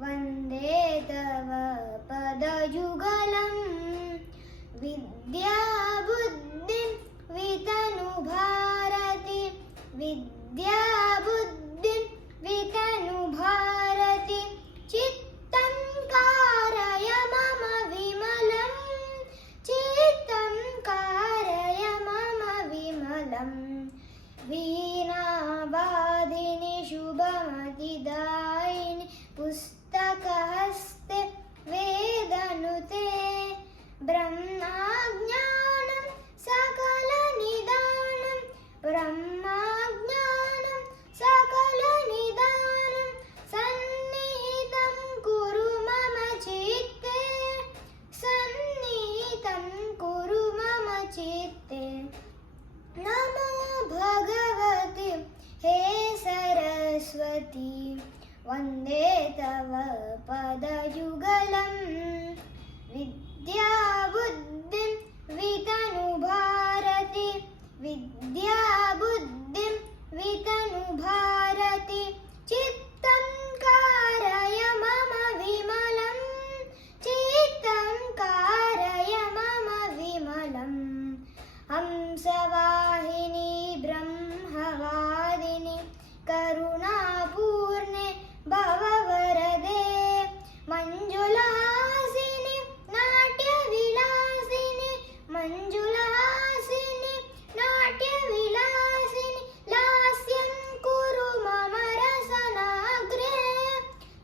वन्दे तव पदयुगलं विद्याबुद्धिं वितनुभारति विद्याबुद्धिं वितनुभारति चित्तं कारय मम विमलं चित्तं कारय मम विमलं वीणावादिनि शुभमतिदायिनि पुस्तकहस्ते वेदनुते ब्रह्माज्ञानं सकलनिदानं ब्रह्माज्ञानं सकलनिदानं सन्निहितं कुरु मम चित्ते सन्निहितं कुरु मम चित्ते नमो भगवति हे सरस्वती वन्दे तव पदयुगलं विद्याबुद्धिं वितनुभारति विद्याबुद्धिं वितनुभारति चित्तं कारय मम विमलं चित्तं कारय मम विमलं हंसवाहिनी ब्रह्मवादिनि करुणापूर्णे भववरदे मञ्जुलासिनि नाट्यविलासिनि मञ्जुलासिनि नाट्यविलासिनि लास्यं कुरु मम रसनाग्रे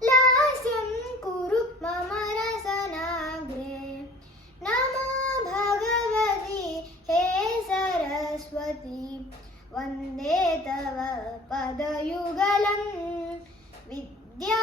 लास्यं कुरु मम रसनाग्रे नमो भगवति हे सरस्वती वन्दे तव पदयुगलं विद्या